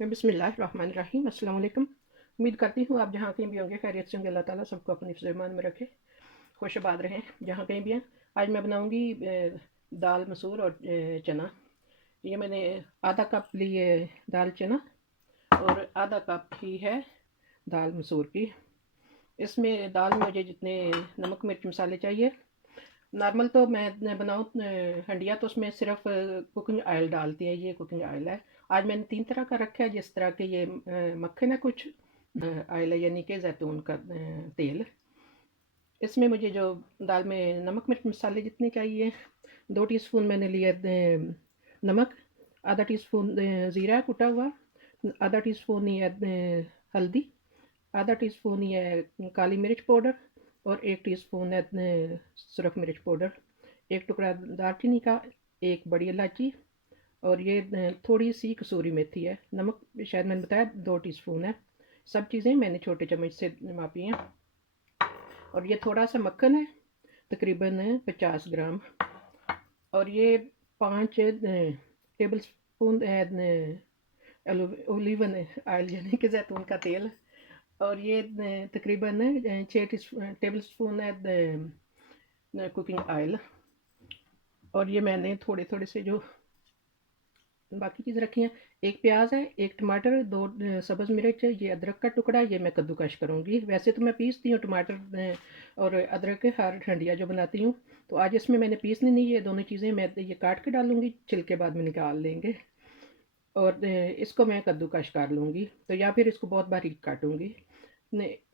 बिस्मिल्लाहिर्रहमानिर्रहीम। अस्सलाम वालेकुम। उम्मीद करती हूँ आप जहाँ कहीं भी होंगे खैरियत से होंगे। अल्लाह ताला सबको अपनी फ़िज़-ए-ईमान में रखे, खुश-आबाद रहें जहाँ कहीं भी हैं। आज मैं बनाऊँगी दाल मसूर और चना। ये मैंने आधा कप ली है दाल चना और आधा कप ही है दाल मसूर की। इसमें दाल में मुझे जितने नमक मिर्च मसाले चाहिए, नॉर्मल तो मैं बनाऊँ हंडिया तो उसमें सिर्फ कुकिंग ऑयल डालती है। ये कुकिंग ऑयल है। आज मैंने 3 तरह का रखा है। जिस तरह के ये मक्खन है, कुछ ऑयल है यानी कि ज़ैतून का तेल। इसमें मुझे जो दाल में नमक मिर्च मसाले जितने चाहिए, 2 टीस्पून मैंने लिया नमक, आधा टीस्पून ज़ीरा कुटा हुआ, आधा टीस्पून ये हल्दी, आधा टीस्पून ये काली मिर्च पाउडर और 1 टीस्पून है सुरख मिर्च पाउडर, 1 टुकड़ा दालचीनी का, 1 बड़ी इलायची और ये थोड़ी सी कसूरी मेथी है। नमक शायद मैंने बताया 2 टीस्पून है। सब चीज़ें मैंने छोटे चम्मच से मापी हैं। और ये थोड़ा सा मक्खन है, तकरीबन 50 ग्राम। और ये 5 टेबल स्पून ओलिवन ऑयल यानी कि जैतून का तेल। और ये तकरीबन 6 टेबल स्पून है कुकिंग ऑयल। और ये मैंने थोड़े थोड़े से जो बाकी चीज़ रखी हैं, 1 प्याज है, 1 टमाटर, 2 सब्ज़ मिर्च, ये अदरक का टुकड़ा, ये मैं कद्दूकश करूँगी। वैसे तो मैं पीसती हूँ टमाटर और अदरक हर ठंडिया जो बनाती हूँ, तो आज इसमें मैंने पीसनी नहीं। ये दोनों चीज़ें मैं ये काट के डालूँगी, छिलके बाद में निकाल लेंगे। और इसको मैं कद्दूकश कर लूँगी, तो या फिर इसको बहुत बारीक काटूँगी।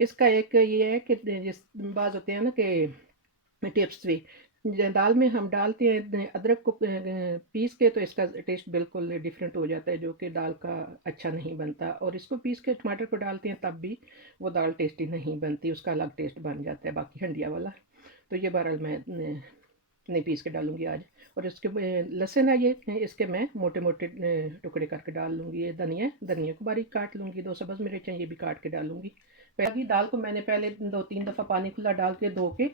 इसका एक ये है कि जिस बाज़ होते हैं ना कि टिप्स भी, दाल में हम डालते हैं अदरक को पीस के, तो इसका टेस्ट बिल्कुल डिफरेंट हो जाता है, जो कि दाल का अच्छा नहीं बनता। और इसको पीस के टमाटर को डालते हैं तब भी वो दाल टेस्टी नहीं बनती, उसका अलग टेस्ट बन जाता है बाकी हंडिया वाला। तो ये बहरहाल मैं नहीं पीस के डालूंगी आज। और इसके लहसुन है ये, इसके मैं मोटे मोटे टुकड़े करके डाल लूँगी। ये धनिया धनिया को बारीक काट लूँगी, 2 सब्ज़ मिर्च हैं, ये भी काट के डालूँगी। पहले दाल को मैंने पहले 2-3 दफ़ा पानी खुला डाल के धो के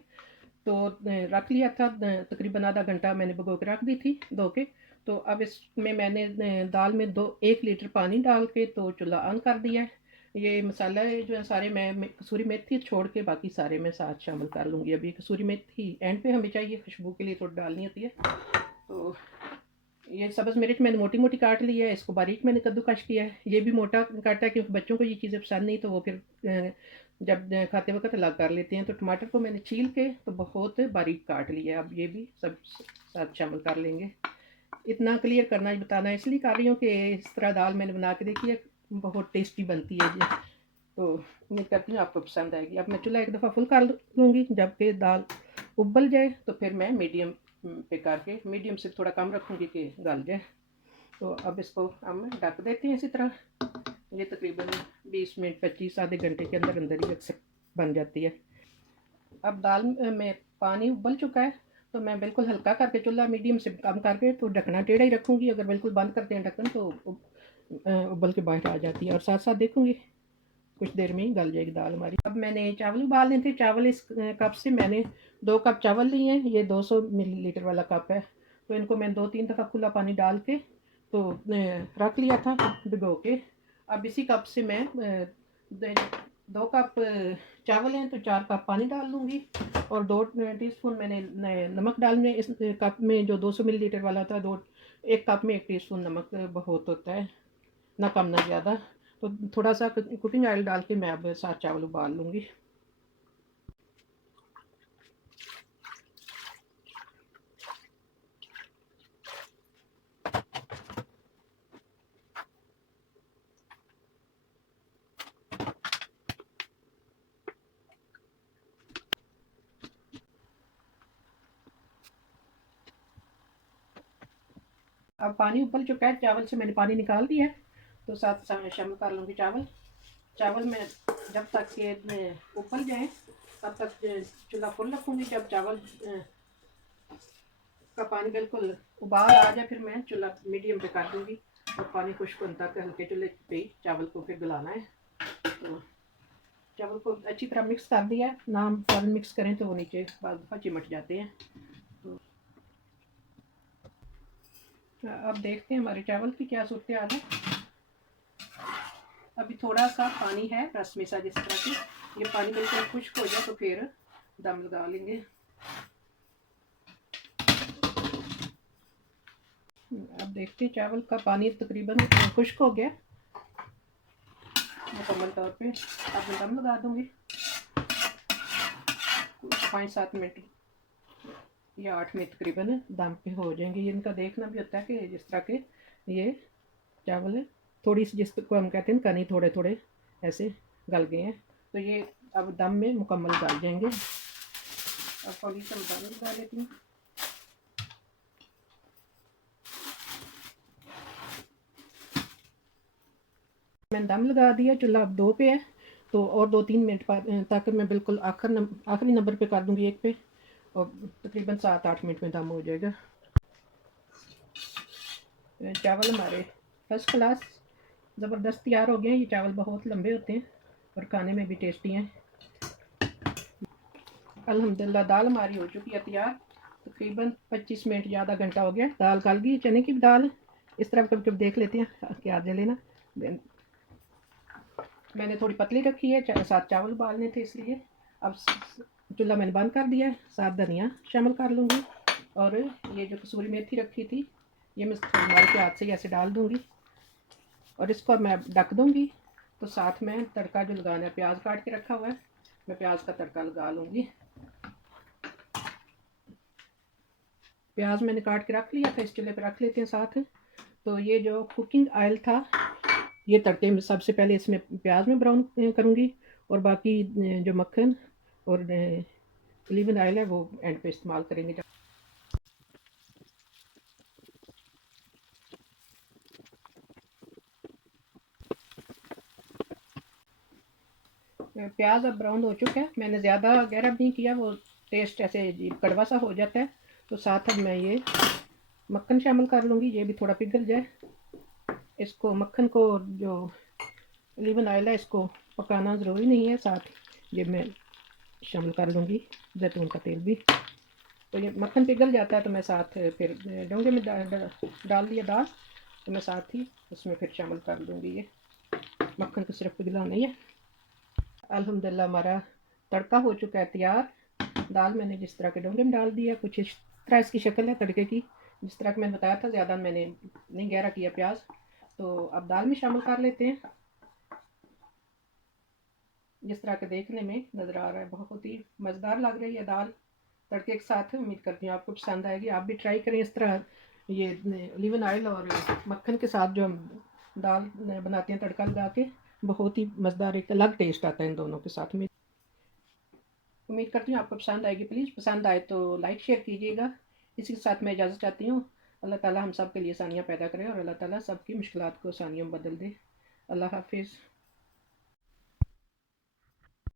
तो रख लिया था। तकरीबन आधा घंटा मैंने भिगो के रख दी थी धो के। तो अब इसमें मैंने दाल में 1 लीटर पानी डाल के तो चूल्हा ऑन कर दिया है। ये मसाला है जो है सारे मैं कसूरी मेथी छोड़ के बाकी सारे मैं साथ शामिल कर लूँगी। अभी कसूरी मेथी एंड पे हमें चाहिए, खुशबू के लिए थोड़ी डालनी होती है। तो ये सब्ज़ मिर्च मैंने मोटी मोटी काट ली है, इसको बारीक मैंने कद्दूकश किया है। ये भी मोटा काटा है क्योंकि बच्चों को ये चीज़ें पसंद नहीं, तो वो फिर जब खाते वक्त अलग कर लेते हैं। तो टमाटर को मैंने छील के तो बहुत बारीक काट लिया है। अब ये भी सब साथ शामिल कर लेंगे। इतना क्लियर करना बताना इसलिए कर रही हूँ कि इस तरह दाल मैंने बना के देखी है, बहुत टेस्टी बनती है जी। तो उम्मीद करती हूँ आपको पसंद आएगी। अब मैं चूल्हा एक दफ़ा फुल कर लूँगी, जबकि दाल उबल जाए तो फिर मैं मीडियम पे करके, मीडियम से थोड़ा कम रखूँगी कि गल जाए। तो अब इसको हम ढक देते हैं इसी तरह। ये तकरीबन 20 मिनट 25 आधे घंटे के अंदर अंदर ही बन जाती है। अब दाल में पानी उबल चुका है, तो मैं बिल्कुल हल्का करके चूल्हा मीडियम से कम करके तो ढकना टेढ़ा ही रखूँगी। अगर बिल्कुल बंद करते हैं ढक्कन तो उबल के बाहर आ जाती है। और साथ साथ देखूँगी कुछ देर में ही गल जाएगी दाल हमारी। अब मैंने चावल उबालने थे। चावल इस कप से मैंने 2 कप चावल लिए हैं। ये 200 मिलीलीटर वाला कप है। तो इनको मैं 2-3 दफ़ा खुला पानी डाल के तो रख लिया था भिगो के। अब इसी कप से मैं 2 कप चावल हैं तो 4 कप पानी डाल लूँगी। और 2 टीस्पून मैंने नमक डालने, इस कप में जो 200 मिलीलीटर वाला था, 1 कप में 1 टीस्पून नमक बहुत होता है, ना कम ना ज़्यादा। तो थोड़ा सा कुकिंग ऑयल डाल के मैं अब साथ चावल उबाल लूँगी। अब पानी उबल चुका है, चावल से मैंने पानी निकाल दिया है। तो साथ शामिल कर लूँगी चावल। चावल में जब तक ये उबल जाए तब तक चूल्हा फुल रखूँगी। जब चावल का पानी बिल्कुल उबाल आ जाए फिर मैं चूल्हा मीडियम पे कर दूँगी। और पानी खुश्क होने तक हल्के चूल्हे पे ही चावल को फिर गलाना है। तो चावल को अच्छी तरह मिक्स कर दिया है। ना हम चावल मिक्स करें तो वो नीचे बाद दफ़ा चिमट जाते हैं। तो अब देखते हैं हमारे चावल की क्या सूरत हाल है। अभी थोड़ा सा पानी है रस में सा, जिस तरह से ये पानी बिल्कुल खुश्क हो जाए तो फिर दम लगा लेंगे। अब देखते हैं, चावल का पानी तकरीबन खुश्क हो गया मुकम्मल तौर पे। अब मैं दम लगा दूंगी 5-7 मिनट या 8 मिनट तकरीबन दम पे हो जाएंगे। ये इनका देखना भी होता है कि जिस तरह के ये चावल थोड़ी सी, जिसको हम कहते हैं कनी, थोड़े थोड़े ऐसे गल गए हैं, तो ये अब दम में मुकम्मल गल जाएंगे। अब थोड़ी सी दम लगा लेती हूँ। मैंने दम लगा दिया, चूल्हा अब 2 पे है, तो और 2-3 मिनट तक मैं बिल्कुल आखिरी नंबर पे कर दूंगी 1 पे, और तकरीबन 7-8 मिनट में दम हो जाएगा। चावल हमारे फर्स्ट क्लास ज़बरदस्त तैयार हो गए हैं। ये चावल बहुत लंबे होते हैं और खाने में भी टेस्टी हैं। अल्हम्दुलिल्लाह दाल हमारी हो चुकी है तैयार। तकरीबन 25 मिनट या आधा घंटा हो गया। दाल गल गई, चने की दाल। इस तरह कभी कभी देख लेते हैं क्या दे लेना। मैंने थोड़ी पतली रखी है, 7 चावल उबालने थे इसलिए। अब चूल्हा मैंने बंद कर दिया है, साथ धनिया शामिल कर लूँगी, और ये जो कसूरी मेथी रखी थी ये मैं माल के हाथ से ऐसे डाल दूँगी, और इसको मैं ढक दूँगी। तो साथ में तड़का जो लगाना है, प्याज काट के रखा हुआ है, मैं प्याज का तड़का लगा लूँगी। प्याज मैंने काट के रख लिया था, इस चूल्हे पर रख लेते हैं साथ। तो ये जो कुकिंग ऑयल था, ये तड़के में सबसे पहले इसमें प्याज में ब्राउन करूँगी, और बाकी जो मक्खन और ऑलिव ऑयल है वो एंड पे इस्तेमाल करेंगे। प्याज अब ब्राउन हो चुका है, मैंने ज़्यादा गहरा नहीं किया, वो टेस्ट ऐसे कड़वा सा हो जाता है। तो साथ अब मैं ये मक्खन शामिल कर लूँगी, ये भी थोड़ा पिघल जाए। इसको मक्खन को, जो ऑलिव ऑयल है, इसको पकाना ज़रूरी नहीं है। साथ ये मैं शामिल कर लूँगी जैतून का तेल भी। तो ये मक्खन पिघल जाता है तो मैं साथ फिर डोंगे में डाल दिया दाल, तो मैं साथ ही उसमें फिर शामिल कर दूँगी। ये मक्खन को सिर्फ पिघलाना ही है। अल्हम्दुलिल्लाह हमारा तड़का हो चुका है तैयार। दाल मैंने जिस तरह के डोंगे में डाल दिया, कुछ इस तरह इसकी शक्ल है तड़के की, जिस तरह का मैंने बताया था। ज़्यादा मैंने नहीं गहरा किया प्याज। तो अब दाल में शामिल कर लेते हैं। जिस तरह के देखने में नज़र आ रहा है, बहुत ही मज़ेदार लग रही है दाल तड़के के साथ। उम्मीद करती हूँ आपको पसंद आएगी, आप भी ट्राई करें इस तरह। ये ऑलिव ऑयल और मक्खन के साथ जो हम दाल बनाते हैं तड़का लगा के, बहुत ही मज़ेदार, एक अलग टेस्ट आता है इन दोनों के साथ में। उम्मीद करती हूँ आपको पसंद आएगी। प्लीज़ पसंद आए तो लाइक शेयर कीजिएगा। इसी के साथ मैं इजाज़त चाहती हूँ। अल्लाह ताला हम सब के लिए आसानियाँ पैदा करे, और अल्लाह ताला सबकी मुश्किलात को आसानियों में बदल दे। अल्लाह हाफिज़।